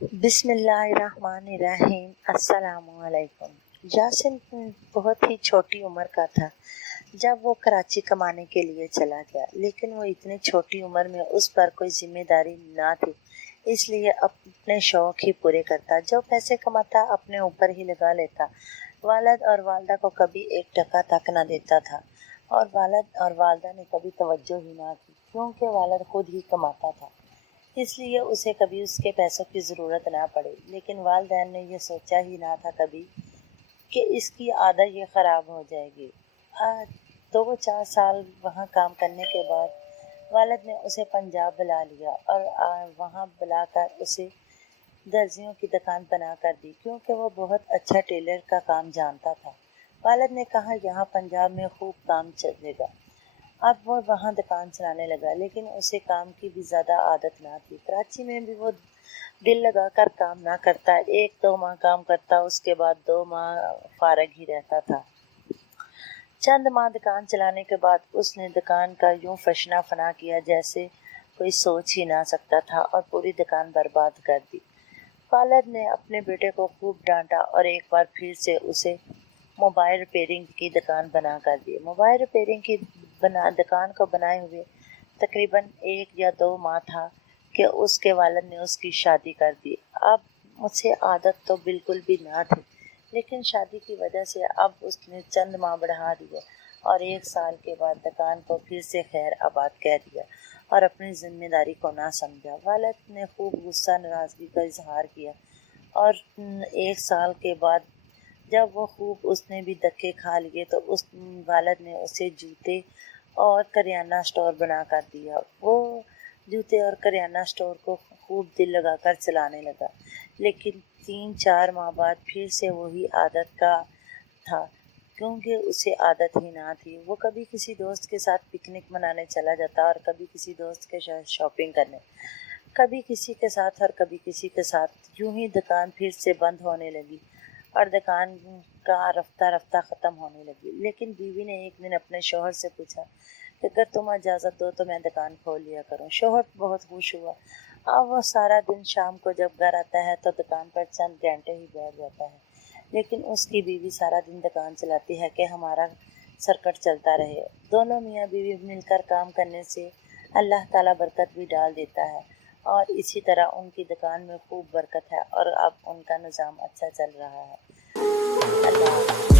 بسم اللہ الرحمن الرحیم۔ السلام علیکم۔ یاسین بہت ہی چھوٹی عمر کا تھا جب وہ کراچی کمانے کے لیے چلا گیا، لیکن وہ اتنی چھوٹی عمر میں اس پر کوئی ذمہ داری نہ تھی، اس لیے اپنے شوق ہی پورے کرتا، جو پیسے کماتا اپنے اوپر ہی لگا لیتا۔ والد اور والدہ کو کبھی ایک ٹکا تک نہ دیتا تھا، اور والد اور والدہ نے کبھی توجہ ہی نہ کی، کیونکہ والد خود ہی کماتا تھا، اس لیے اسے کبھی اس کے پیسوں کی ضرورت نہ پڑی۔ لیکن والدین نے یہ سوچا ہی نہ تھا کبھی کہ اس کی عادت یہ خراب ہو جائے گی۔ 2-4 سال وہاں کام کرنے کے بعد والد نے اسے پنجاب بلا لیا اور وہاں بلا کر اسے درزیوں کی دکان بنا کر دی، کیونکہ وہ بہت اچھا ٹیلر کا کام جانتا تھا۔ والد نے کہا یہاں پنجاب میں خوب کام چلے گا۔ اب وہ وہاں دکان چلانے لگا، لیکن اسے کام کی بھی زیادہ عادت نہ تھی۔ کراچی میں بھی وہ دل لگا کر کام نہ کرتا، 1-2 ماہ کام کرتا، اس کے بعد 2 ماہ فارغ ہی رہتا تھا۔ چند ماہ دکان چلانے کے بعد اس نے دکان کا یوں فشنا فنا کیا جیسے کوئی سوچ ہی نہ سکتا تھا، اور پوری دکان برباد کر دی۔ والد نے اپنے بیٹے کو خوب ڈانٹا اور ایک بار پھر سے اسے موبائل ریپیئرنگ کی دکان بنا کر دی۔ موبائل ریپیئرنگ کی دکان کو بنائے ہوئے تقریباً 1 یا 2 ماہ تھا کہ اس کے والد نے اس کی شادی کر دی۔ اب مجھے عادت تو بالکل بھی نہ تھی، لیکن شادی کی وجہ سے اب اس نے چند ماہ بڑھا دیے اور 1 سال کے بعد دکان کو پھر سے خیر آباد کہہ دیا اور اپنی ذمہ داری کو نہ سمجھا۔ والد نے خوب غصہ ناراضگی کا اظہار کیا، اور 1 سال کے بعد جب وہ خوب اس نے بھی دھکے کھا لیے تو اس والد نے اسے جوتے اور کریانہ اسٹور بنا کر دیا۔ وہ جوتے اور کریانہ اسٹور کو خوب دل لگا کر چلانے لگا، لیکن 3-4 ماہ بعد پھر سے وہی عادت کا تھا، کیونکہ اسے عادت ہی نہ تھی۔ وہ کبھی کسی دوست کے ساتھ پکنک منانے چلا جاتا اور کبھی کسی دوست کے ساتھ شاپنگ کرنے، کبھی کسی کے ساتھ اور کبھی کسی کے ساتھ۔ یوں ہی دکان پھر سے بند ہونے لگی اور دکان کا رفتہ رفتہ ختم ہونے لگی۔ لیکن بیوی نے ایک دن اپنے شوہر سے پوچھا کہ اگر تم اجازت دو تو میں دکان کھول لیا کروں۔ شوہر بہت خوش ہوا۔ اب وہ سارا دن شام کو جب گھر آتا ہے تو دکان پر چند گھنٹے ہی بیٹھ جاتا ہے، لیکن اس کی بیوی سارا دن دکان چلاتی ہے کہ ہمارا سرکٹ چلتا رہے۔ دونوں میاں بیوی مل کر کام کرنے سے اللہ تعالیٰ برکت بھی ڈال دیتا ہے، اور اسی طرح ان کی دکان میں خوب برکت ہے، اور اب ان کا نظام اچھا چل رہا ہے۔ اللہ حافظ۔